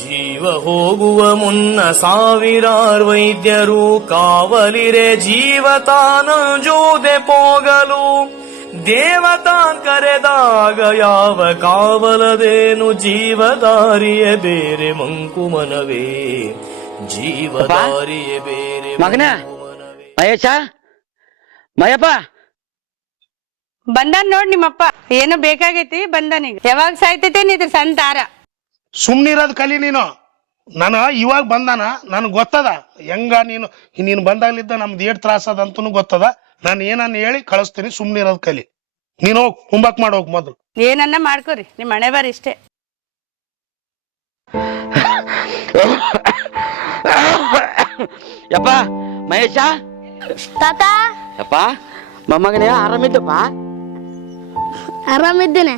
ಜೀವ ಹೋಗುವ ಮುನ್ನ ಸಾವಿರಾರು ವೈದ್ಯರು ಕಾವಲಿರೆ ಜೀವ ತಾನಂಜೂದೆ ಪೋಗಲು ದೇವತಾನ್ ಕರೆದಾಗ ಯಾವ ಕಾವಲದೇನು ಜೀವದಾರಿಯೇ ಬೇರೆ ಮಂಕುಮನವೇ ಜೀವದಾರಿಯೇ ಬೇರೆ ಮಗನ ಮಹೇಶ ಮಯಪ್ಪ ಬಂದಾನ ನೋಡ್ ನಿಮ್ಮಪ್ಪ ಏನೋ ಬೇಕಾಗೈತಿ ಬಂದಾನೀಗ ಯಾವಾಗ ಸಾಯ್ತೈತೇನ್ ಇದ್ರ ಸಣ್ಣ ತಾರ ಸುಮ್ನಿರೋದ್ ಕಲಿ ನೀನು ನಾನು ಇವಾಗ ಬಂದಾನ ನನ್ಗೆ ಗೊತ್ತದ ಹೆಂಗ ನೀನು ಬಂದಾಗ್ಲಿದ್ದ ನಮ್ದು ಏಟ್ ತ್ರಾಸ ಅದಂತೂ ಗೊತ್ತದ ನಾನು ಏನನ್ನ ಹೇಳಿ ಕಳಿಸ್ತೀನಿ ಸುಮ್ನಿರೋದ್ ಕಲಿ ನೀನು ಹೋಗ್ ಕುಂಬಕ್ ಮಾಡೋಗ್ ಮೊದಲು ಏನನ್ನ ಮಾಡ್ಕೋರಿ ನಿಮ್ ಮನೆ ಬಾರಿ ಇಷ್ಟೇ ಯಪ್ಪ ಮಹೇಶ ತಾತ ಯಪ್ಪ ಮೊಮ್ಮಗನೇ ಆರಾಮಿದ್ದಪ್ಪ ಆರಾಮಿದ್ದೇನೆ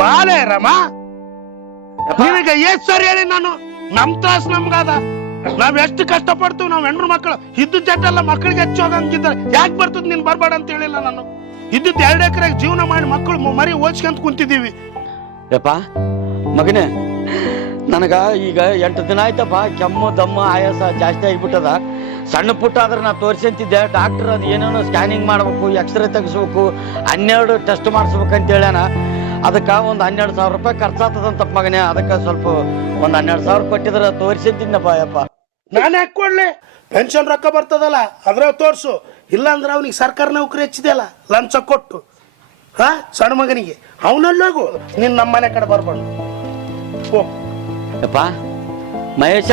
ಬಾಲೆ ರಮ ನಿನಗೆ ಎಷ್ಟ್ ಸರಿ ಹೇಳಿ ನಾನು ನಮ್ ತ್ರಾಸ ನಮ್ಗಾದ ನಾವ್ ಎಷ್ಟು ಕಷ್ಟ ಪಡ್ತೀವಿ ನಾವ್ ಹೆಣ್ರು ಮಕ್ಕಳು ಇದ್ದು ಜಟ್ಟೆಲ್ಲ ಮಕ್ಕಳಿಗೆ ಹೆಚ್ಚು ಹೋಗಂಗಿದ್ರೆ ಯಾಕೆ ಬರ್ತದ ನೀನ್ ಬರ್ಬೇಡ ಅಂತ ಹೇಳಿಲ್ಲ ನಾನು ಇದ್ದಿದ್ದು 2 ಎಕರೆಗೆ ಜೀವನ ಮಾಡಿ ಮಕ್ಕಳು ಮರಿ ಓದಿಸ್ಕೊಂತ ಕುಂತಿದ್ದೀವಿ ಯಪ್ಪ ಮಗನೇ ನನಗ ಈಗ 8 ದಿನ ಆಯ್ತಪ್ಪ ಕೆಮ್ಮು ದಮ್ಮು ಆಯಾಸ ಜಾಸ್ತಿ ಆಗಿಬಿಟ್ಟದ ಸಣ್ಣ ಪುಟ್ಟ ಆದ್ರೆ ನಾ ತೋರಿಸಂತಿದ್ದೆ ಡಾಕ್ಟರ್ ಅದು ಏನೇನೋ ಸ್ಕ್ಯಾನಿಂಗ್ ಮಾಡ್ಬೇಕು ಎಕ್ಸ್ರೇ ತೆಗಿಸ್ಬೇಕು 12 ಟೆಸ್ಟ್ ಮಾಡಿಸ್ಬೇಕಂತ ಹೇಳ್ಯಾನ ಅದಕ್ಕೆ ಒಂದು 12,000 ರೂಪಾಯಿ ಖರ್ಚಾಗ್ತದಂತಪ್ಪ ಮಗನೇ ಅದಕ್ಕೆ ಸ್ವಲ್ಪ ಒಂದು 12,000 ಕೊಟ್ಟಿದ್ರೆ ತೋರಿಸಂತಿದ್ದಪ್ಪ ಯಪ್ಪ ನಾನು ಯಾಕೆ ಕೊಡ್ಲಿ ಪೆನ್ಷನ್ ರೊಕ್ಕ ಬರ್ತದಲ್ಲ ಅದ್ರ ತೋರ್ಸು ಇಲ್ಲಾಂದ್ರೆ ಅವನಿಗೆ ಸರ್ಕಾರ ನೌಕರಿ ಹೆಚ್ಚಿದೆಯಲ್ಲ ಲಂಚ ಕೊಟ್ಟು ಹಾ ಸಣ್ಣ ಮಗನಿಗೆ ಅವನಲ್ಲೋಗು ನೀನ್ ನಮ್ಮ ಮನೆ ಕಡೆ ಬರ್ಬಾರ್ದು ಓ ಯಪ್ಪ ಮಹೇಶ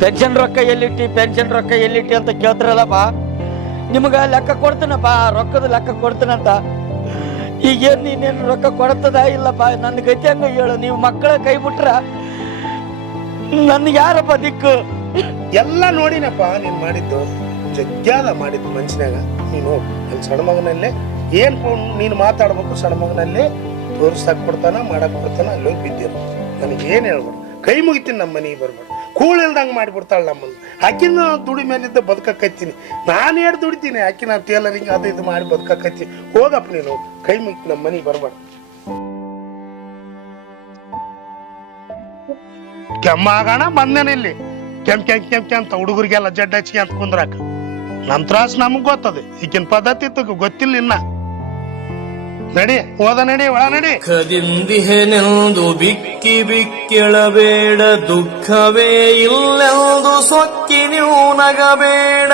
ಪೆನ್ಷನ್ ರೊಕ್ಕ ಎಲ್ಲಿಟ್ಟಿ ಅಂತ ಕೇಳ್ತಾರಲ್ಲಪ್ಪ ನಿಮ್ಗ ಲೆಕ್ಕ ಕೊಡ್ತೀನಪ್ಪ ರೊಕ್ಕದ ಲೆಕ್ಕ ಕೊಡ್ತೀನಂತ ಈಗೇನು ನೀನೇನು ರೊಕ್ಕ ಕೊಡ್ತದ ಇಲ್ಲಪ್ಪ ನನ್ನ ಗತಿ ಹಂಗ ಹೇಳು ನೀವು ಮಕ್ಕಳ ಕೈ ಬಿಟ್ರ ನನ್ಗೆ ಯಾರಪ್ಪ ದಿಕ್ಕು ಎಲ್ಲ ನೋಡಿನಪ್ಪ ನೀನ್ ಮಾಡಿದ್ದು ಜಗ್ಗ್ಯಾದ ಮಾಡಿದ್ದು ಮನ್ಸಿನಾಗ ನೀನು ಅಲ್ಲಿ ಸಣ್ಣ ಮಗನಲ್ಲೇ ಏನ್ ನೀನು ಮಾತಾಡ್ಬೇಕು ಸಣ್ಣ ಮಗನಲ್ಲಿ ತೋರಿಸ್ತಾಕ್ ಕೊಡ್ತಾನ ಮಾಡಕ್ ಕೊಡ್ತಾನ ಅಲ್ಲಿ ಹೋಗಿ ಬಿದ್ದಿರು ನನಗೆ ಏನ್ ಹೇಳ್ಬೇಡ ಕೈ ಮುಗಿತೀನಿ ನಮ್ಮ ಮನೆಗೆ ಬರ್ಬೇಡ ಕೂಳ್ ಇಲ್ದಂಗೆ ಮಾಡಿಬಿಡ್ತಾಳೆ ನಮ್ಮನ್ನ ಆಕಿನ ದುಡಿ ಮೇಲಿದ್ದ ಬದುಕಕ್ಕತ್ತೀನಿ ನಾನು ಏನು ದುಡಿತೀನಿ ಆಕಿನ ಟೇಲರಿಂಗ್ ಅದು ಇದು ಮಾಡಿ ಬದುಕಕ್ಕತ್ತೀನಿ ಹೋಗಪ್ಪ ನೀನು ಕೈ ಮುಗಿತು ನಮ್ಮ ಮನೆಗೆ ಬರ್ಬೇಡ ಕೆಮ್ಮಾಗೋಣ ಬಂದೇನೆ ಇಲ್ಲಿ ಕೆಂಪ್ ಅಂತ ಹುಡುಗರಿಗೆಲ್ಲ ಜಡ್ಡ ಹಚ್ಚಿಗೆ ಅಂತ ಕುಂದ್ರಾಕ ನಮ್ ತ್ರಾಸ ನಮಗ್ ಗೊತ್ತದ ಈಗಿನ ಪದ್ಧತಿ ಗೊತ್ತಿಲ್ಲ ಇನ್ನ ನಡಿ ಹೋದ ನಡಿ ಒಳ ನಡಿ ದುಃಖದಿಂದಿಹೆನೆಂದು ಬಿಕ್ಕಿ ಬಿಕ್ಕೆಳಬೇಡ ದುಃಖವೇ ಇಲ್ಲೆಂದು ಸೊಕ್ಕಿ ನೀವು ನಗಬೇಡ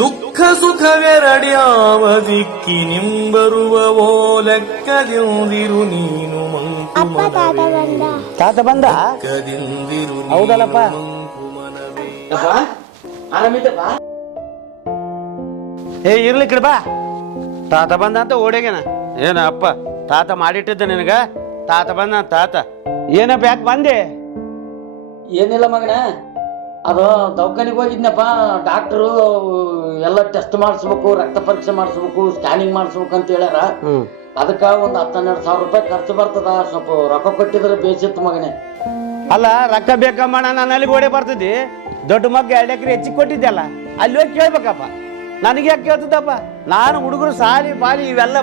ದುಃಖ ಸುಖವೆರಡ್ಯಾವ ದಿಕ್ಕಿ ನಿಂಬರುವವೋ ಲೆಕ್ಕದಿಂದಿರು ನೀನು ತಾತ ಬಂದ ಮಂಕುಮನದಿಂದಿರು ಹೌದಲ್ಲಪ್ಪ ಮಂಕುಮನವೇ ಆರಾಮಿದ್ದಪ್ಪ ಏ ಇರ್ಲಿ ಕಡೆ ಬಾ ತಾತ ಬಂದ ಅಂತ ಓಡೇಗೇನ ಏನ ಅಪ್ಪ ತಾತ ಮಾಡಿಟ್ಟಿದ್ದ ನಿನಗ ತಾತ ಬಂದ ತಾತ ಏನಪ್ಪ ಯಾಕೆ ಬಂದೆ ಏನಿಲ್ಲ ಮಗನ ಅದು ದವಾಖಾನಿಗೆ ಹೋಗಿದ್ನಪ್ಪ ಡಾಕ್ಟರು ಎಲ್ಲ ಟೆಸ್ಟ್ ಮಾಡಿಸ್ಬೇಕು ರಕ್ತ ಪರೀಕ್ಷೆ ಮಾಡಿಸ್ಬೇಕು ಸ್ಕ್ಯಾನಿಂಗ್ ಮಾಡಿಸ್ಬೇಕು ಅಂತ ಹೇಳ್ಯಾರ ಅದಕ್ಕ ಒಂದು 10-12 ಸಾವಿರ ರೂಪಾಯಿ ಖರ್ಚು ಬರ್ತದ ಸ್ವಲ್ಪ ರೊಕ್ಕ ಕೊಟ್ಟಿದ್ರೆ ಬೇಸಿತ್ತು ಮಗನೇ ಅಲ್ಲ ರೊಕ್ಕ ಬೇಕಮ್ಮ ನಾನು ಅಲ್ಲಿಗೆ ಓಡೇ ಬರ್ತಿದ್ದಿ ದೊಡ್ಡ ಮಗ 2 ಎಕರೆ ಹೆಚ್ಚಿಗೆ ಕೊಟ್ಟಿದ್ದೆಲ್ಲ ಅಲ್ಲಿ ಹೋಗಿ ಕೇಳ್ಬೇಕಪ್ಪ ನನಗೆ ಯಾಕೆ ಕೇಳ್ತಿದ್ದಪ್ಪ ನಾನು ಹುಡುಗರು ಸಾಲಿ ಪಾಲಿ ಇವೆಲ್ಲ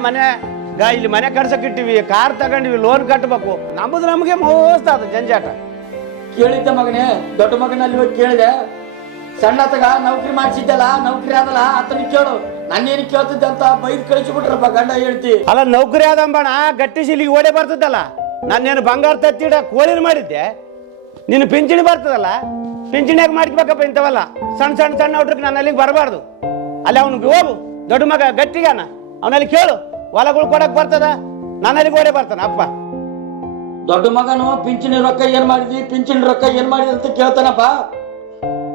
ಇಲ್ಲಿ ಮನೆ ಕಟ್ಸಕ್ಕಿಟ್ಟಿವಿ ಕಾರ್ ತಗೊಂಡಿವಿ ಲೋನ್ ಕಟ್ಟಬೇಕು ನಮಗೆ ಮೋಸ್ತ ಅದು ಜಂಜಾಟ ಕೇಳಿದ್ದೆ ಮಗನೇ ದೊಡ್ಡ ಮಗನಲ್ಲಿ ಹೋಗಿ ಕೇಳಿದೆ ಸಣ್ಣ ತಗ ನೌಕರಿ ಮಾಡಿಸಿದ್ದಲ್ಲ ನೌಕರಿ ಆದಲ್ಲ ಆತನಿಗೆ ಕೇಳು ನನ್ನೇನು ಕೇಳ್ತಿದ್ದೆ ಅಂತ ಬೈದ್ ಕಳಿಸಿಬಿಟ್ರಪ್ಪ ಗಂಡ ಹೇಳ್ತಿ ಅಲ್ಲ ನೌಕರಿ ಆದಂಬಣ ಗಟ್ಟಿ ಶಿಲಿಗೆ ಓಡೇ ಬರ್ತದಲ್ಲ ನಾನೇನು ಬಂಗಾರ ತತ್ತಿಡ ಕೋಳಿನ ಮಾಡಿದ್ದೆ ನಿನ್ನ ಪಿಂಚಣಿ ಬರ್ತದಲ್ಲ ಪಿಂಚಣಿಯಾಗ ಮಾಡ್ಬೇಕಪ್ಪ ಇಂಥವಲ್ಲ ಸಣ್ಣ ಹುಡ್ರಿಗೆ ನಾನು ಅಲ್ಲಿಗೆ ಬರಬಾರ್ದು ಅಲ್ಲಿ ಅವ್ನಿಗೆ ಹೋಗು ದೊಡ್ಡ ಮಗ ಗಟ್ಟಿಗಾನ ಅವನಲ್ಲಿ ಕೇಳು ಹೊಲಗಳು ಕೊಡಕ್ ಬರ್ತದ ನಾನಲ್ಲಿ ಗೋಡೆ ಬರ್ತಾನ ಅಪ್ಪ ದೊಡ್ಡ ಮಗನು ಪಿಂಚಣಿ ರೊಕ್ಕ ಏನ್ ಮಾಡಿದಿ ಅಂತ ಕೇಳ್ತಾನಪ್ಪ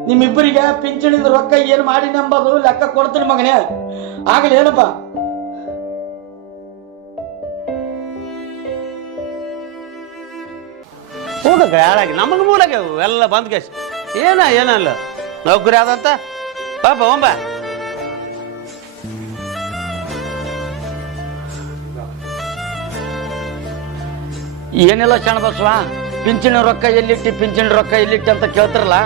ನಿಮ್ಮಿಬ್ಬರಿಗೆ ಪಿಂಚಣಿದ ರೊಕ್ಕ ಏನ್ ಮಾಡಿ ನಂಬೋದು ಲೆಕ್ಕ ಕೊಡ್ತೀನಿ ಮಗನೇ ಆಗಲಿ ಏನಪ್ಪ ಹೋಗಕ್ಕೆ ಹಾಳಾಗಿ ನಮಗೆ ಮೂಲಕ ಎಲ್ಲ ಬಂದ್ ಕೇಸ್ ಏನಲ್ಲ ನೌಕರಿ ಆದಂತ ಪಾಪ ಒಂಬ ಏನಿಲ್ಲ ಶರಣಬಸವ ಪಿಂಚಣಿ ರೊಕ್ಕ ಎಲ್ಲಿಟ್ಟಿ ಅಂತ ಕೇಳ್ತಾರಲ್ಲ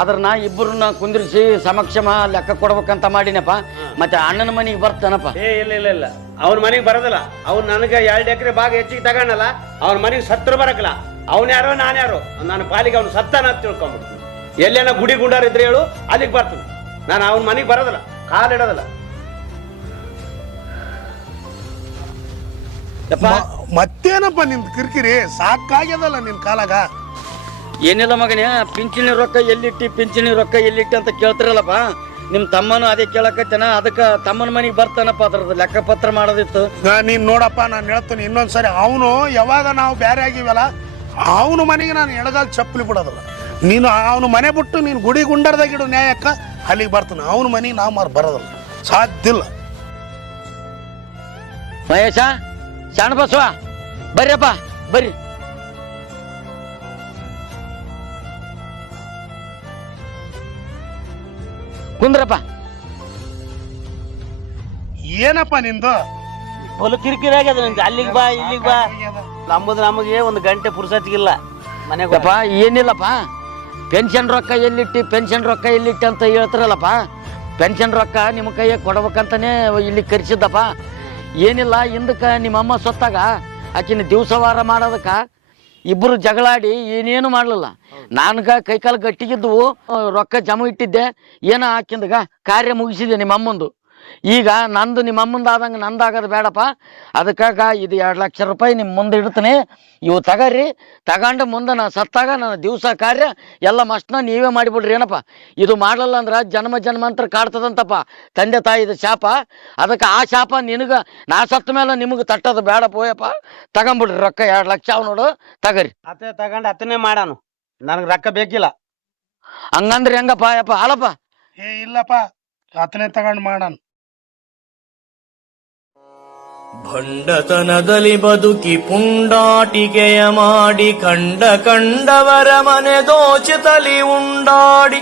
ಅದ್ರನ್ನ ಇಬ್ಬರನ್ನ ಕುಂದಿರಿಸಿ ಸಮಕ್ಷಮ ಲೆಕ್ಕ ಕೊಡ್ಬೇಕಂತ ಮಾಡಿನಪ್ಪ ಮತ್ತೆ ಅಣ್ಣನ ಮನೆಗೆ ಬರ್ತಾನಪ್ಪ ಇಲ್ಲ ಅವ್ನ ಮನೆಗೆ ಬರೋದಿಲ್ಲ ಅವ್ನು ನನಗೆ 2 ಎಕರೆ ಭಾಗ ಹೆಚ್ಚಿಗೆ ತಗೊಂಡಲ್ಲ ಅವ್ನ ಮನೆಗೆ 70 ಬರಕಲ್ಲ ಅವನ್ಯಾರೋ ನಾನ್ಯಾರೋ ನನ್ನ ಪಾಲಿಗೆ ಅವನು ಸತ್ತಾನ ಅಂತ ತಿಳ್ಕೊಂಬಿಡ್ತೀನಿ. ಎಲ್ಲೇನ ಗುಡಿ ಗುಂಡಾರ ಇದ್ರೆ ಹೇಳು, ಅಲ್ಲಿಗೆ ಬರ್ತೀನಿ. ನಾನು ಅವನ ಮನೆಗೆ ಬರೋದಿಲ್ಲ, ಕಾಲಿಡೋದಿಲ್ಲ. ಮತ್ತೇನಪ್ಪ ನಿನ್ ಕಿರಿಕಿರಿ ಸಾಕಾಗ್ಯದಲ್ಲ ನಿನ್ ಕಾಲಾಗ. ಏನಿಲ್ಲ ಮಗನೇ, ಪಿಂಚಣಿ ರೊಕ್ಕ ಎಲ್ಲಿಟ್ಟಿ ಅಂತ ಕೇಳ್ತಿರಲ್ಲಪ್ಪ. ನಿಮ್ ತಮ್ಮನು ಅದೇ ಕೇಳಕತ್ತೇನ, ಅದಕ್ಕ ತಮ್ಮನ ಮನೆಗೆ ಬರ್ತಾನಪ್ಪ. ಅದ್ರದ್ದು ಲೆಕ್ಕಪತ್ರ ಮಾಡೋದಿತ್ತು. ನೀನ್ ನೋಡಪ್ಪ, ನಾನು ಹೇಳ್ತೀನಿ ಇನ್ನೊಂದ್ಸರಿ, ಅವನು ಯಾವಾಗ ನಾವು ಬೇರೆ ಆಗಿವಲ್ಲ ಅವನ ಮನೆಗೆ ನಾನು ಎಡಗಾಲ್ ಚಪ್ಪಲಿ ಬಿಡೋದಿಲ್ಲ. ನೀನು ಅವನ ಮನೆ ಬಿಟ್ಟು ನೀನು ಗುಡಿ ಗುಂಡರ್ದಾಗಿಡು ನ್ಯಾಯಕ್ಕ, ಅಲ್ಲಿಗೆ ಬರ್ತಾನೆ. ಅವನ ಮನೆಗೆ ನಾವು ಬರೋದಿಲ್ಲ, ಸಾಧ್ಯ ಇಲ್ಲ. ಮಹೇಶ, ಶಾಣ ಬಸವ, ಬರ್ರಿಯಪ್ಪ ಬರ್ರಿ. ಕುಂದ್ರಪ್ಪ. ಏನಪ್ಪ ನಿಂದು ಹೊಲ ಕಿರಿಕಿರಿ ಆಗ್ಯದ ನಂಗೆ. ಅಲ್ಲಿಗೆ ಬಾ ಇಲ್ಲಿಗೆ ಬಾ ನಂಬುದು ನಮಗೆ ಒಂದು ಗಂಟೆ ಪುರ್ಸತ್ತಿಗಿಲ್ಲ ಮನೆಗಪ್ಪ. ಏನಿಲ್ಲಪ್ಪ, ಪೆನ್ಷನ್ ರೊಕ್ಕ ಎಲ್ಲಿಟ್ಟಿ ಅಂತ ಹೇಳ್ತಾರಲ್ಲಪ್ಪ. ಪೆನ್ಷನ್ ರೊಕ್ಕ ನಿಮ್ಮ ಕೈಯಾಗ ಕೊಡ್ಬೇಕಂತಾನೆ ಇಲ್ಲಿ ಕರೆಸಿದ್ದಪ್ಪ. ಏನಿಲ್ಲ, ಹಿಂದಕ್ಕೆ ನಿಮ್ಮಮ್ಮ ಸೊತ್ತಾಗ ಆಕಿನ ದಿವಸವಾರ ಮಾಡೋದಕ್ಕ ಇಬ್ಬರು ಜಗಳಾಡಿ ಏನೇನು ಮಾಡಲಿಲ್ಲ. ನಾನ್ಗ ಕೈಕಾಲು ಗಟ್ಟಿಗಿದ್ದವು, ರೊಕ್ಕ ಜಮ ಇಟ್ಟಿದ್ದೆ. ಏನೋ ಆಕಿಂದಗ ಕಾರ್ಯ ಮುಗಿಸಿದೆ ನಿಮ್ಮಮ್ಮಂದು. ಈಗ ನಂದು ನಿಮ್ಮಮ್ಮಂದು ಆದಂಗೆ ನಂದಾಗದು ಬೇಡಪ್ಪ. ಅದಕ್ಕಾಗ ಇದು 2 ಲಕ್ಷ ರೂಪಾಯಿ ನಿಮ್ಮ ಮುಂದೆ ಇಡ್ತೀನಿ. ಇವು ತಗರಿ, ತಗೊಂಡು ಮುಂದೆ ನಾನು ಸತ್ತಾಗ ನನ್ನ ದಿವಸ ಕಾರ್ಯ ಎಲ್ಲ ಮಸ್ಟ್ನ ನೀವೇ ಮಾಡಿಬಿಡ್ರಿ. ಏನಪ್ಪ ಇದು ಮಾಡಲ್ಲ ಅಂದ್ರೆ ಜನ್ಮಾಂತರ ಕಾಡ್ತದಂತಪ್ಪ ತಂದೆ ತಾಯಿದ ಶಾಪ. ಅದಕ್ಕೆ ಆ ಶಾಪ ನಿನಗೆ ನಾ ಸತ್ತ ಮೇಲೆ ನಿಮಗೆ ತಟ್ಟೋದು ಬೇಡಪ್ಪ. ಹೋಯಪ್ಪ ತಗೊಂಬಿಡ್ರಿ ರೊಕ್ಕ 2 ಲಕ್ಷ ಅವ್ ನೋಡು, ತಗರಿ. ಅತ್ತೆ ತಗೊಂಡು ಅತ್ತನೇ ಮಾಡಾನು, ನನಗೆ ರೊಕ್ಕ ಬೇಕಿಲ್ಲ. ಹಂಗಂದ್ರೆ ಹೆಂಗಪ್ಪ ಯಪ್ಪ? ಅಲ್ಲಪ್ಪ, ಇಲ್ಲಪ್ಪ, ಆತನೇ ತಗೊಂಡು ಮಾಡೋಣ. ಭಂಡತನದಲ್ಲಿ ಬದುಕಿ ಪುಂಡಾಟಿಕೆಯ ಮಾಡಿ ಕಂಡವರ ಮನೆ ದೋಚತಲಿ ಉಂಡಾಡಿ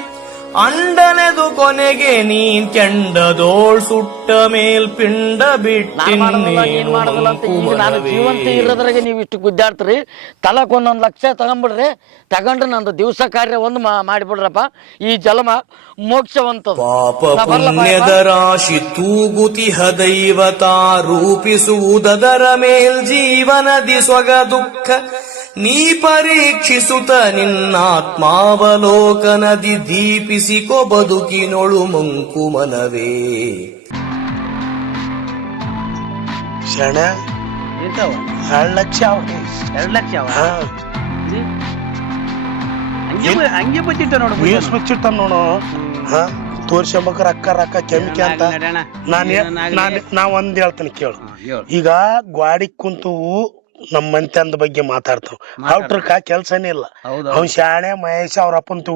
ಅಂಡನೆದು ಕೊನೆಗೆ ನೀನ್ ಕೆಂಡದೋಳ್ ಸುಟ್ಟ ಮೇಲ್ ಪಿಂಡ ನಾನು ಜೀವಂತ ಇರೋದ್ರಾಗೆ ನೀವು ಇಷ್ಟು ಗುದ್ದಾಡ್ತೀರಿ. ತಲಕ್ 1 ಲಕ್ಷ ತಗೊಂಡ್ಬಿಡ್ರಿ. ತಗೊಂಡು ನಂದು ದಿವಸ ಕಾರ್ಯ ಒಂದು ಮಾಡಿಬಿಡ್ರಪ್ಪ. ಈ ಜಲಮ ಮೋಕ್ಷವಂತ ಪಾಪ ಪುಣ್ಯದ ರಾಶಿ ತೂಗುತಿಹ ದೈವತ ರೂಪಿಸುವುದರ ಮೇಲ್ ಜೀವನದಿ ಸ್ವಗ ದುಃಖ ನೀ ಪರೀಕ್ಷಿಸುತ್ತ ನಿನ್ನಾತ್ಮಾವಲೋಕನದಿ ದೀಪಿಸಿಕೊ ಬದುಕಿನೊಳು ಮಂಕುಮನವೇ. ಶಣ 2 ಲಕ್ಷ 2 ಲಕ್ಷ ಹಂಗೆ ಬಚ್ಚಿಟ್ಟ ನೋಡು, ಬಚ್ಚಿಟ್ಟ ನೋಡು. ತೋರ್ಸ್ಕೊಂಬಕ ರೊಕ್ಕ ಕೆಮಿಕೆ ಅಂತ. ನಾ ಒಂದ್ ಹೇಳ್ತೀನಿ ಕೇಳು. ಈಗ ಗಾಡಿ ಕುಂತು ನಮ್ಮ ಮಂತ್ಯಂದ ಬಗ್ಗೆ ಮಾತಾಡ್ತಾವ. ಔಟ್ರಕ್ಕ ಕೆಲ್ಸನೇ ಇಲ್ಲ. ಅವ್ನ್ ಶಾಣೆ ಮಹೇಶ ಅವ್ರ ಅಪ್ಪಂತು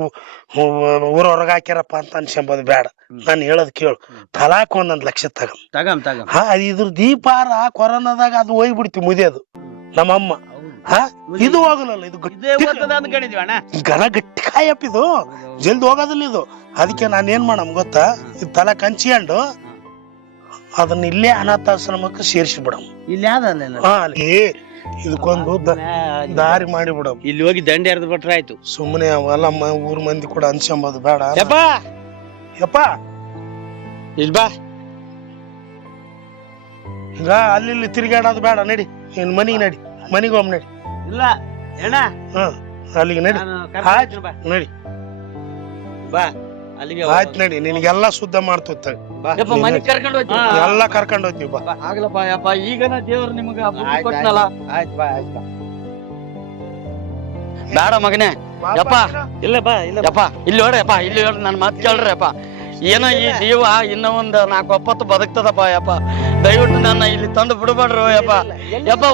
ಊರ ಹೊರಗ ಹಾಕ್ಯಾರಪ್ಪ ಅಂತ ಅನ್ಸ್ಕೊಂಬೋದು ಬೇಡ. ನಾನು ಹೇಳೋದ್ ಕೇಳು, ತಲಾಕ್ 1 ಲಕ್ಷ ತಗಮ್. ಇದ್ರ ದೀಪಾರ ಕೊರೋನಾದಾಗ ಅದು ಹೋಗ್ಬಿಡ್ತಿ ಮುದಿಯೋದು. ನಮ್ಮಮ್ಮ ಇದು ಹೋಗಲ್ಲ, ಇದು ಗನ ಗಟ್ಟಿ ಕಾಯಪ್ಪ, ಇದು ಜಲ್ದಿ ಹೋಗೋದಿಲ್ಲ ಇದು. ಅದಕ್ಕೆ ನಾನು ಏನ್ ಮಾಡಮ್ ಗೊತ್ತಾ, ಇದು ತಲೆ ಕಂಚ್ಕೊಂಡು ಅದನ್ನ ಇಲ್ಲೇ ಅನಾಥಾಶ್ರಮಕ್ಕೆ ಸೇರಿಸಿ ಬಿಡಮ್. ಇಲ್ಲಿ ಇದಕ್ಕೊಂದು ದಾರಿ ಮಾಡಿ ಬಿಡಮ್. ಇಲ್ಲಿ ಹೋಗಿ ದಂಡೆ ಎರ್ದು ಬಿಟ್ರೆ ಆಯ್ತು. ಸುಮ್ಮನೆ ಅವೆಲ್ಲ ಊರ್ ಮಂದಿ ಕೂಡ ಅನ್ಸ್ಕೊಂಬೋದು ಬೇಡ. ಯಪ್ಪ ಇಲ್ ಬಾ. ಈಗ ಅಲ್ಲಿ ತಿರುಗಾಡೋದು ಬೇಡ. ನಡಿ ಇನ್ ಮನಿಗೆ ನಡಿ, ಮನಿಗೆ ಹೋಗ್ ನಡಿ. ಇಲ್ಲ ಅಣ್ಣ, ಅಲ್ಲಿಗೆ ನಡಿ. ಆಯ್ತು ನಡಿ, ಬಾ ಅಲ್ಲಿಗೆ. ಆಯ್ತು ನಡಿ, ನಿನಗೆಲ್ಲ ಶುದ್ಧ ಮಾಡ್ತೋತ ಮನೆ ಕರ್ಕೊಂಡು ಹೋಗ್ತೀವಿ, ಎಲ್ಲ ಕರ್ಕೊಂಡು ಹೋಗ್ತೀವಿ. ಬಾ ಆಗ್ಲಪ್ಪ ಯಪ್ಪ. ಈಗನ ದೇವ್ರು ನಿಮ್ಗೆ ಕೊಟ್ಟನಲ್ಲ. ಬೇಡ ಮಗನೇ ಯಪ್ಪ. ಇಲ್ಲ ಬಾ, ಇಲ್ಲ ಯಪ್ಪ ಇಲ್ಲಿ ನೋಡ್ರಪ್ಪ, ಇಲ್ಲಿ ನೋಡ್ರಿ ನನ್ನ ಮಾತು ಕೇಳ್ರಪ್ಪ. ಏನೋ ಈ ಜೀವ ಇನ್ನೂ ಒಂದು 4 ಬದುಕ್ತದಪ್ಪ ಯಪ್ಪ. ದಯವಿಟ್ಟು ನನ್ನ ಇಲ್ಲಿ ತಂದು ಬಿಡಬೇಡ್ರು ಯಪ್ಪ.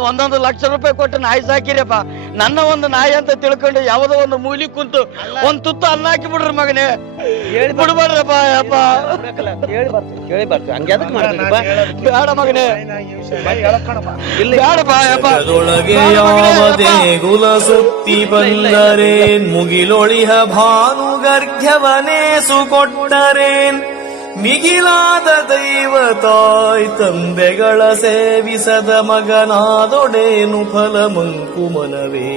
1 ಲಕ್ಷ ರೂಪಾಯಿ ಕೊಟ್ಟು ನಾಯಿ ಸಾಕಿರಪ್ಪ. ನನ್ನ ಒಂದು ನಾಯಿ ಅಂತ ತಿಳ್ಕೊಂಡು ಯಾವುದೋ ಒಂದು ಮೂಲಿ ಕುಂತು ಒಂದ್ ತುತ್ತು ಅನ್ನ ಹಾಕಿ ಬಿಡ್ರಿ ಮಗನೇ. ಬಿಡ್ಬೇಡ್ರಪ್ಪ ಯಪ್ಪ. ಬೇಡ ಮಗನೇ, ಬೇಡಪ್ಪ ಯಪ್ಪ. ಯಾವ ದೇಗುಲ ಸುತ್ತಿ ಬಂದರೇನ್ ಮುಗಿಲೊಳಿಹ ಭಾನುಗರ್ಘ್ಯವನೇಸು ಕೊಟ್ಟರೇನ್ ಮಿಗಿಲಾದ ದೈವ ತಾಯ್ ತಂದೆಗಳ ಸೇವಿಸದ ಮಗನಾದೊಡೇನು ಫಲ ಮಂಕುಮನವೇ.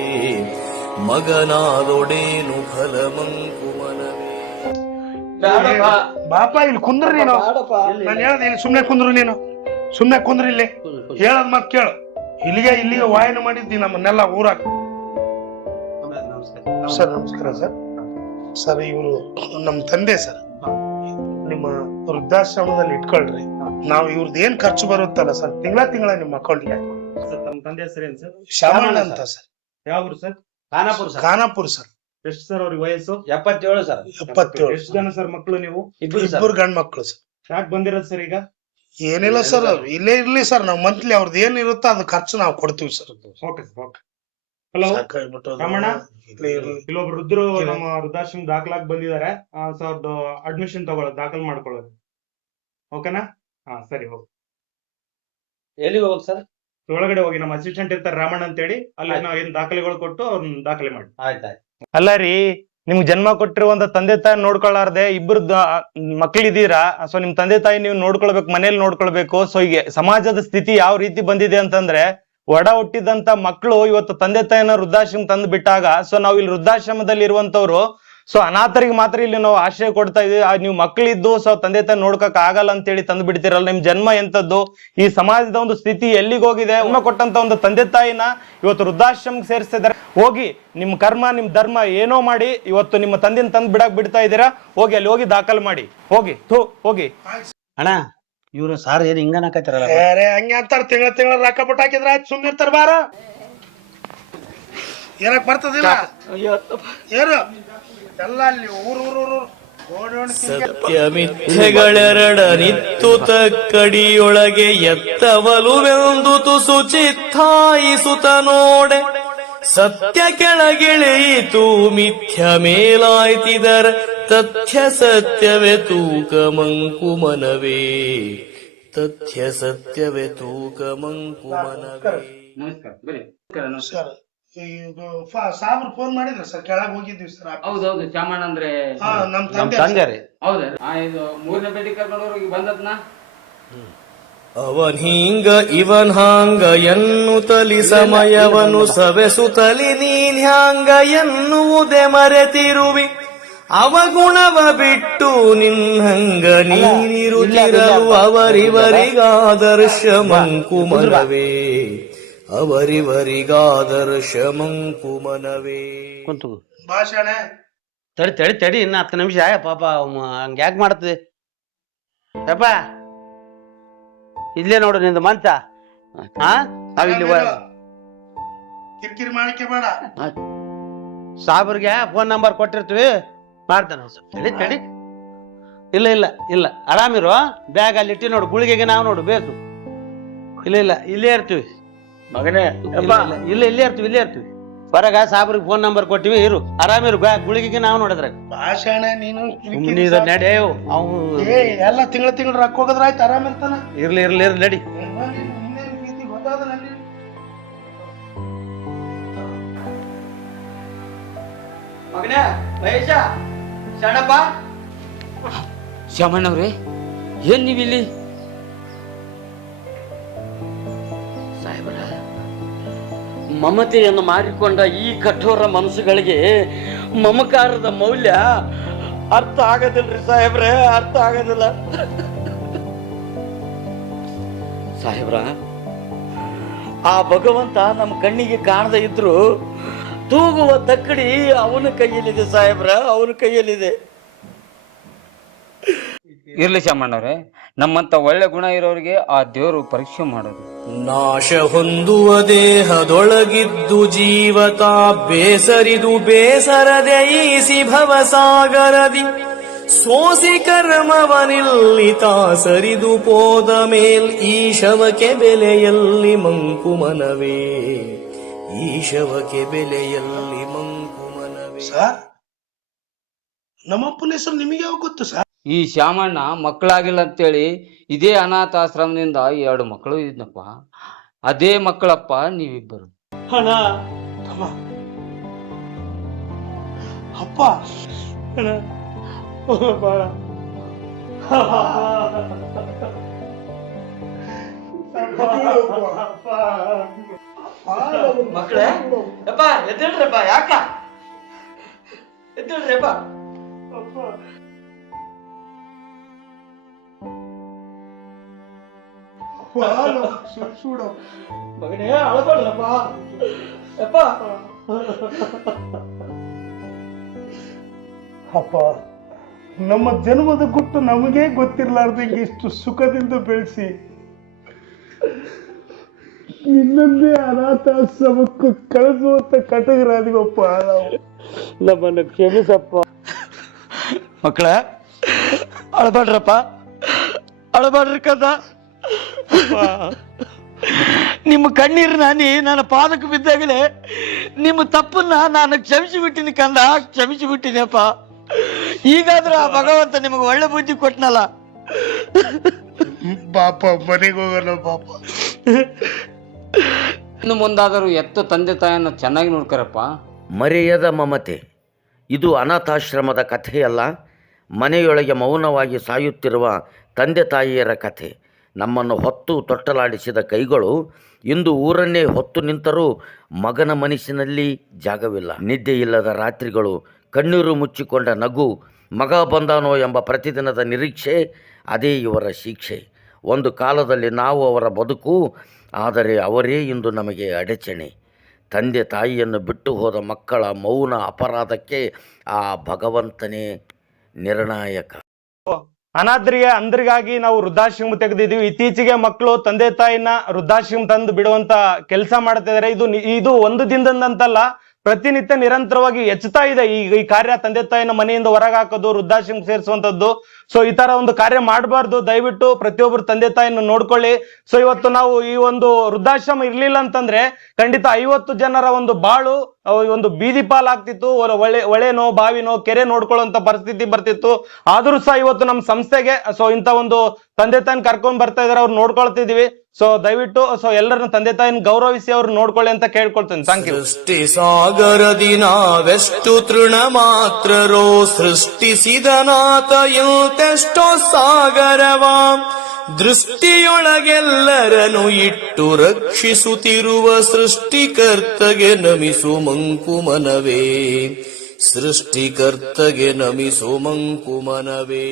ಮಗನಾದೊಡೇನು ಫಲ ಮಂಕುಮನವೇ. ಬಾಪ ಇಲ್ಲಿ ಕುಂದ್ರ ನೀನು. ನಾನು ಹೇಳ್ದೆ ಇಲ್ಲಿ ಸುಮ್ನೆ ಕುಂದ್ರು, ನೀನು ಸುಮ್ನೆ ಕುಂದ್ರಿ. ಇಲ್ಲಿ ಹೇಳದ್ ಮತ್ ಕೇಳು. ಇಲ್ಲಿಗೆ ವಾಯನ ಮಾಡಿದ್ದಿ ನಮ್ಮನ್ನೆಲ್ಲ ಊರಾಗ. ಸರ್ ನಮಸ್ಕಾರ ಸರ್. ಸರ್ ಇವರು ನಮ್ಮ ತಂದೆ ಸರ್. ನಿಮ್ಮ ವೃದ್ಧಾಶ್ರಮದಲ್ಲಿ ಇಟ್ಕೊಳ್ರಿ. ನಾವು ಇವ್ರದ್ದು ಏನ್ ಖರ್ಚು ಬರುತ್ತಲ್ಲ ಸರ್, ತಿಂಗಳ ನಿಮ್ಮ ಅಕೌಂಟ್ಗೆ. ತಮ್ಮ ತಂದೆ ಹೆಸರೇನು ಸರ್? ಶ್ಯಾಮಣ್ಣ ಅಂತ ಸರ್. ಯಾವ ಊರು sir? Khanapur sir. Khanapur sir. ಎಷ್ಟು ಸರ್ ಅವ್ರಿಗೆ ವಯಸ್ಸು? 77 ಸರ್. 77. ಎಷ್ಟು ಜನ ಸರ್ ಮಕ್ಕಳು ನೀವು? ಇಬ್ಬರು ಗಂಡ್ ಮಕ್ಳು ಸರ್. ಯಾಕೆ ಬಂದಿರೋದು ಸರ್ ಈಗ? ಏನಿಲ್ಲ ಸರ್, ಇಲ್ಲೇ ಇರ್ಲಿ ಸರ್. ನಾವು ಮಂತ್ಲಿ ಅವ್ರದ್ದು ಏನ್ ಇರುತ್ತೋ ಅದು ಖರ್ಚು ನಾವು ಕೊಡ್ತೀವಿ sir. Okay sir, okay. Hello Ramana, ಇಲ್ಲೊಬ್ರು ವೃದ್ಧರು ನಮ್ಮ ವೃದ್ಧಾಶ್ರಮ ದಾಖಲಾಗಿ ಬಂದಿದ್ದಾರೆ. ಅವ್ರದ್ದು ಅಡ್ಮಿಷನ್ ತಗೊಳ್ಳೋದು, ದಾಖಲು ಮಾಡ್ಕೊಳ್ಳೋದು. ಓಕೆನಾ? ಹಾ ಸರಿ, ಹೋಗಿ ಎಲ್ಲಿಗೆ ಹೋಗ್ ಸರ್? ಒಳಗಡೆ ಹೋಗಿ ನಮ್ಮ ಅಸಿಸ್ಟೆಂಟ್ ಇರ್ತಾರೆ ರಾಮಣ್ಣ ಅಂತೇಳಿ, ಅಲ್ಲಿ ನಾವು ಏನ್ ದಾಖಲೆಗಳು ಕೊಟ್ಟು ಅವ್ರನ್ನ ದಾಖಲೆ ಮಾಡಿ. ಆಯ್ತಾಯ್ತು. ಅಲ್ಲ ರೀ, ನಿಮ್ಗೆ ಜನ್ಮ ಕೊಟ್ಟಿರುವಂತ ತಂದೆ ತಾಯಿ ನೋಡ್ಕೊಳ್ಳಾರ್ದೆ ಇಬ್ಬರು ಮಕ್ಳಿದೀರಾ. ಸೊ ನಿಮ್ ತಂದೆ ತಾಯಿ ನೀವು ನೋಡ್ಕೊಳ್ಬೇಕು, ಮನೇಲಿ ನೋಡ್ಕೊಳ್ಬೇಕು. ಸೊ ಈಗ ಸಮಾಜದ ಸ್ಥಿತಿ ಯಾವ ರೀತಿ ಬಂದಿದೆ ಅಂತಂದ್ರೆ, ಒಡ ಹುಟ್ಟಿದಂತ ಮಕ್ಕಳು ಇವತ್ತು ತಂದೆ ತಾಯಿನ ವೃದ್ಧಾಶ್ರಮ ತಂದು ಬಿಟ್ಟಾಗ, ಸೊ ನಾವು ಇಲ್ಲಿ ವೃದ್ಧಾಶ್ರಮದಲ್ಲಿ ಇರುವಂತವ್ರು, ಸೊ ಅನಾಥರಿಗೆ ಮಾತ್ರ ಇಲ್ಲಿ ನಾವು ಆಶ್ರಯ ಕೊಡ್ತಾ ಇದೀವಿ. ನೀವು ಮಕ್ಕಳಿದ್ದು ಸೊ ತಂದೆ ತಾಯಿ ನೋಡ್ಕಕ್ ಆಗಲ್ಲ ಅಂತೇಳಿ ತಂದು ಬಿಡ್ತಿರಲ್ಲ. ನಿಮ್ ಜನ್ಮ ಎಂತದ್ದು? ಈ ಸಮಾಜದ ಒಂದು ಸ್ಥಿತಿ ಎಲ್ಲಿಗೆ ಹೋಗಿದೆ? ಜನ್ಮ ಕೊಟ್ಟಂತ ಒಂದು ತಂದೆ ತಾಯಿನ ಇವತ್ತು ವೃದ್ಧಾಶ್ರಮಕ್ಕೆ ಸೇರಿಸ್ತಿದ್ದಾರೆ. ಹೋಗಿ ನಿಮ್ ಕರ್ಮ ನಿಮ್ ಧರ್ಮ ಏನೋ ಮಾಡಿ ಇವತ್ತು ನಿಮ್ಮ ತಂದೆನ ತಂದು ಬಿಡ್ತಾ ಇದ್ದೀರಾ. ಹೋಗಿ ಅಲ್ಲಿ ಹೋಗಿ ದಾಖಲು ಮಾಡಿ, ಹೋಗಿ ಹೋಗಿ. ಅಣ್ಣ, ಇವ್ರು ಸಾರ್ ಏನ್ ಹಿಂಗನಕತ್ತಿರಲ್ಲ? ಹಂಗೆ ಅಂತಾರ. ತಿಂಗಳ ರೊಕ್ಕ ಬಿಟ್ಟು ಹಾಕಿದ್ರ ಆಯ್ತು, ಸುಮ್ಮನೆ ಇರ್ತಾರ. ಬಾರ ಏನಕ್ ಬರ್ತದಿಲ್ಲ ಏನು ಎಲ್ಲ ಅಲ್ಲಿ ಊರು ಸತ್ಯಮಿಥ್ಯಗಳೆರಡ ನಿತ್ತುತ ಕಡಿಯೊಳಗೆ ಎತ್ತವಲುವೆಂದು ತುಸು ಚಿತ್ತಾಯಿಸುತ್ತ ನೋಡೆ. ಸತ್ಯ ಕೆಳಗಿಳೆಯಿತು ಮಿಥ್ಯ ಮೇಲಾಯ್ತಿದರ ತಥ್ಯ ಸತ್ಯವೇ ತೂಕ ಮಂಕುಮನವೇ. ತಥ್ಯ ಸತ್ಯವೇ ತೂಕ ಮಂಕುಮನವೇ. ಸರ್. ಸಾಬ್ರು ಫೋನ್ ಮಾಡಿದ್ರ ಸರ್, ಕೆಳಗ್ ಹೋಗಿದ್ವಿ ಸರ್. ಹೌದೌದು, ಚಾಮಣ್ಣ ಅಂದ್ರೆ ನಮ್ ನಮ್ ತಂದೆ ತಂದೆ ರೀ. ಹೌದಾ? ಇದು 3ನೇ ಪೇಟೆ ಕರ್ಕೊಂಡವ್ರಿಗೆ ಬಂದದ್ನ. ಅವನ್ ಹಿಂಗ ಇವನ್ ಹಾಂಗ ಎನ್ನುತ್ತಲಿ ಸಮಯವನು ಸವೆಸುತ್ತಲಿ ನೀನ್ ಹ್ಯಾಂಗ ಎನ್ನುವುದೇ ಮರೆತಿರುವಿ. ಅವಗುಣವ ಬಿಟ್ಟು ನಿನ್ನಂಗ ನೀನಿರುತ್ತಿರಲು ಅವರಿವರಿಗಾದರ್ಶ ಮಂಕುಮನವೇ. ಅವರಿವರಿಗಾದರ್ಶ ಮಂಕುಮನವೇ. ಕುಂತು ಭಾಷಣ ತಡಿ ಇನ್ನ 10 ನಿಮಿಷ. ಪಾಪ ಹಂಗ ಯಾಕೆ ಮಾಡ್ತದೆ ಯಪ್ಪ? ಇಲ್ಲೇ ನೋಡು ನಿಂದು ಮಂಚ. ನಾವಿಲ್ಲಿ ಕಿರಿಕಿರಿ ಮಾಡಕ್ಕೆ ಬೇಡ. ಸಾಬ್ರಿಗೆ ಫೋನ್ ನಂಬರ್ ಕೊಟ್ಟಿರ್ತೀವಿ, ಮಾಡ್ತಾನ. ತಡಿ. ಇಲ್ಲ ಆರಾಮಿರು. ಬ್ಯಾಗ್ ಅಲ್ಲಿ ಇಟ್ಟಿ ನೋಡು, ಗುಳಿಗೆಗೆ ನಾವು ನೋಡು ಬೇಕು. ಇಲ್ಲ ಇಲ್ಲೇ ಇರ್ತೀವಿ ಮಗನೇ. ಇಲ್ಲೇ ಇರ್ತೀವಿ. ಹೊರಗ ಸಾಬ್ರಿಗೆ ಫೋನ್ ನಂಬರ್ ಕೊಟ್ಟಿವಿ, ಇರು ಆರಾಮಿರು. ಗುಳಿಗೆಗೆ ನಾವು ನೋಡಿದ್ರ ಭಾಷಣ ನೀನು ನಡೆ. ಅವು ಎಲ್ಲ ತಿಂಗಳ ರೊಕ್ಕ ಹೋಗದ್ರ ಆಯ್ತು, ಆರಾಮ ಇರ್ತಾನ. ಇರ್ಲಿ ನಡಿ. ಮಗನೇ ಮಹೇಶ, ಶರಣಪ್ಪ. ಶ್ಯಾಮಣ್ಣವ್ರೆ, ಏನ್ ನೀವಿಲ್ಲಿ? ಸಾಹೇಬ್ರ, ಮಮತೆಯನ್ನು ಮಾರಿಕೊಂಡ ಈ ಕಠೋರ ಮನಸ್ಸುಗಳಿಗೆ ಮಮಕಾರದ ಮೌಲ್ಯ ಅರ್ಥ ಆಗೋದಿಲ್ರಿ ಸಾಹೇಬ್ರೆ, ಅರ್ಥ ಆಗೋದಿಲ್ಲ. ಸಾಹೇಬ್ರ, ಆ ಭಗವಂತ ನಮ್ಮ ಕಣ್ಣಿಗೆ ಕಾಣದೇ ಇದ್ರು ತೂಗುವ ತಕ್ಕಡಿ ಅವನ ಕೈಯಲ್ಲಿದೆ ಸಾಹೇಬ್ರ, ಅವನ ಕೈಯಲ್ಲಿದೆ. ಇರ್ಲಿ ಶ್ಯಾಮಣ್ಣವ್ರೆ, ನಮ್ಮಂತ ಒಳ್ಳೆ ಗುಣ ಇರೋರಿಗೆ ಆ ದೇವರು ಪರೀಕ್ಷೆ ಮಾಡೋದು. ನಾಶ ಹೊಂದುವ ದೇಹದೊಳಗಿದ್ದು ಜೀವತ ಬೇಸರಿದು ಬೇಸರದೆ ಈಸಿ ಭವಸಾಗರದಿ ಸೋಸಿ ಕರ್ಮವನಿಲ್ಲಿತ ಸರಿದು ಪೋದ ಮೇಲ್ ಈಶವಕ್ಕೆ ಬೆಲೆಯಲ್ಲಿ ಮಂಕುಮನವೇ. ಈಶವಕ್ಕೆ ಬೆಲೆಯಲ್ಲಿ ಮಂಕುಮನವೇ. ಸರ್, ನಮ್ಮಪ್ಪನ ಹೆಸರು ನಿಮಗೆ ಯಾವ ಗೊತ್ತು ಸರ್? ಈ ಶ್ಯಾಮಣ್ಣ ಮಕ್ಕಳಾಗಿಲ್ಲ ಅಂತೇಳಿ ಇದೇ ಅನಾಥಾಶ್ರಮದಿಂದ 2 ಮಕ್ಕಳು ಇದ್ನಪ್ಪ. ಅದೇ ಮಕ್ಕಳಪ್ಪ ನೀವಿಬ್ಬರು. ಹಣ ತಮ್ಮ ಅಪ್ಪ ಮಕ್ಕಳೇ, ಯಪ್ಪ ಎದ್ದೇಳ್ರಪ್ಪ. ಯಾಕ ಎದ್ದೇಳ್ರಪ್ಪ? ಮಗನೇ ಅಳಬಾರ್ದಪ್ಪ. ಯಪ್ಪ ಅಪ್ಪ, ನಮ್ಮ ಜನ್ಮದ ಗುಟ್ಟು ನಮಗೇ ಗೊತ್ತಿರ್ಲಾರ್ದಂಗೆ ಇಷ್ಟು ಸುಖದಿಂದ ಬೆಳೆಸಿ ಇನ್ನೊಂದೇ ಅನಾಥಾಶ್ರಮಕ್ಕೂ ಕಳಿಸುವಂತ ಕಟಗರಾದಿವಪ್ಪ ನಾವು. ನಮ್ಮನ್ನು ಕ್ಷಮಿಸಪ್ಪ. ಮಕ್ಕಳ ಅಳಬೇಡ್ರಪ್ಪ, ಅಳಬೇಡ್ರಿ ಕದ. ನಿಮ್ಮ ಕಣ್ಣೀರು ನಾನಿ ನನ್ನ ಪಾದಕ್ಕೆ ಬಿದ್ದಾಗಲೇ ನಿಮ್ಮ ತಪ್ಪನ್ನ ನಾನು ಕ್ಷಮಿಸಿ ಬಿಟ್ಟಿನಿ ಕಂದ, ಕ್ಷಮಿಸಿ ಬಿಟ್ಟಿನಪ್ಪ. ಈಗಾದ್ರೂ ಆ ಭಗವಂತ ನಿಮಗೆ ಒಳ್ಳೆ ಬುದ್ಧಿ ಕೊಟ್ನಲ್ಲ. ಪಾಪ ಮನೆಗೆ ಹೋಗೋಣ ಪಾಪ. ಇನ್ನು ಮುಂದಾದರೂ ಎತ್ತ ತಂದೆ ತಾಯಿಯನ್ನ ಚೆನ್ನಾಗಿ ನೋಡ್ಕರಪ್ಪ. ಮರೆಯದ ಮಮತೆ. ಇದು ಅನಾಥಾಶ್ರಮದ ಕಥೆಯಲ್ಲ, ಮನೆಯೊಳಗೆ ಮೌನವಾಗಿ ಸಾಯುತ್ತಿರುವ ತಂದೆ ತಾಯಿಯರ ಕಥೆ. ನಮ್ಮನ್ನು ಹೊತ್ತು ತೊಟ್ಟಲಾಡಿಸಿದ ಕೈಗಳು ಇಂದು ಊರನ್ನೇ ಹೊತ್ತು ನಿಂತರೂ ಮಗನ ಮನಸ್ಸಿನಲ್ಲಿ ಜಾಗವಿಲ್ಲ. ನಿದ್ದೆಯಿಲ್ಲದ ರಾತ್ರಿಗಳು, ಕಣ್ಣೀರು ಮುಚ್ಚಿಕೊಂಡ ನಗು, ಮಗ ಬಂದಾನೋ ಎಂಬ ಪ್ರತಿದಿನದ ನಿರೀಕ್ಷೆ, ಅದೇ ಇವರ ಶಿಕ್ಷೆ. ಒಂದು ಕಾಲದಲ್ಲಿ ನಾವು ಅವರ ಬದುಕು, ಆದರೆ ಅವರೇ ಇಂದು ನಮಗೆ ಅಡಚಣೆ. ತಂದೆ ತಾಯಿಯನ್ನು ಬಿಟ್ಟು ಹೋದ ಮಕ್ಕಳ ಮೌನ ಅಪರಾಧಕ್ಕೆ ಆ ಭಗವಂತನೇ ನಿರ್ಣಾಯಕ. ಅನಾಥರಿಗೆ ಅಂದ್ರಿಗಾಗಿ ನಾವು ವೃದ್ಧಾಶ್ರಮ ತೆಗೆದಿದ್ದೀವಿ. ಇತ್ತೀಚೆಗೆ ಮಕ್ಕಳು ತಂದೆ ತಾಯಿನ ವೃದ್ಧಾಶ್ರಮ ತಂದು ಬಿಡುವಂತ ಕೆಲಸ ಮಾಡ್ತಾ ಇದಾರೆ. ಇದು ಒಂದು ದಿನದಂತಲ್ಲ, ಪ್ರತಿನಿತ್ಯ ನಿರಂತರವಾಗಿ ಹೆಚ್ಚುತ್ತಾ ಇದೆ ಈ ಕಾರ್ಯ. ತಂದೆ ತಾಯಿನ ಮನೆಯಿಂದ ಹೊರಗೆ ಹಾಕೋದು, ವೃದ್ಧಾಶ್ರಮ ಸೇರಿಸುವಂತದ್ದು. ಸೊ ಈ ತರ ಒಂದು ಕಾರ್ಯ ಮಾಡಬಾರ್ದು. ದಯವಿಟ್ಟು ಪ್ರತಿಯೊಬ್ಬರು ತಂದೆ ತಾಯಿನ ನೋಡ್ಕೊಳ್ಳಿ. ಸೊ ಇವತ್ತು ನಾವು ಈ ಒಂದು ವೃದ್ಧಾಶ್ರಮ ಇರ್ಲಿಲ್ಲ ಅಂತಂದ್ರೆ ಖಂಡಿತ 50 ಜನರ ಒಂದು ಬಾಳು ಒಂದು ಬೀದಿ ಪಾಲಾಗ್ತಿತ್ತು. ಹೊಳೆನೋ ಬಾವಿನೋ ಕೆರೆ ನೋಡ್ಕೊಳ್ಳುವಂತ ಪರಿಸ್ಥಿತಿ ಬರ್ತಿತ್ತು. ಆದ್ರೂ ಸಹ ಇವತ್ತು ನಮ್ಮ ಸಂಸ್ಥೆಗೆ ಇಂತ ಒಂದು ತಂದೆ ತಾಯಿನ ಕರ್ಕೊಂಡ್ ಬರ್ತಾ ಇದಾರೆ, ಅವ್ರು ನೋಡ್ಕೊಳ್ತಿದೀವಿ. ಸೊ ದಯವಿಟ್ಟು ಎಲ್ಲರನ್ನ ತಂದೆ ತಾಯಿನ ಗೌರವಿಸಿ ಅವ್ರು ನೋಡ್ಕೊಳ್ಳಿ ಅಂತ ಕೇಳ್ಕೊಳ್ತೇನೆ. Thank you. ಸೃಷ್ಟಿ ಸಾಗರದಿ ನಾವೆಷ್ಟು ತೃಣ ಮಾತ್ರರೋ, ಸೃಷ್ಟಿಸಿದನಾಥ ಇಂತೆಷ್ಟೋ ಸಾಗರವಾ, ದೃಷ್ಟಿಯೊಳಗೆಲ್ಲರನು ಇಟ್ಟು ರಕ್ಷಿಸುತ್ತಿರುವ ಸೃಷ್ಟಿಕರ್ತಗೆ ನಮಿಸು ಮಂಕುಮನವೇ, ಸೃಷ್ಟಿಕರ್ತಗೆ ನಮಿಸು ಮಂಕುಮನವೇ.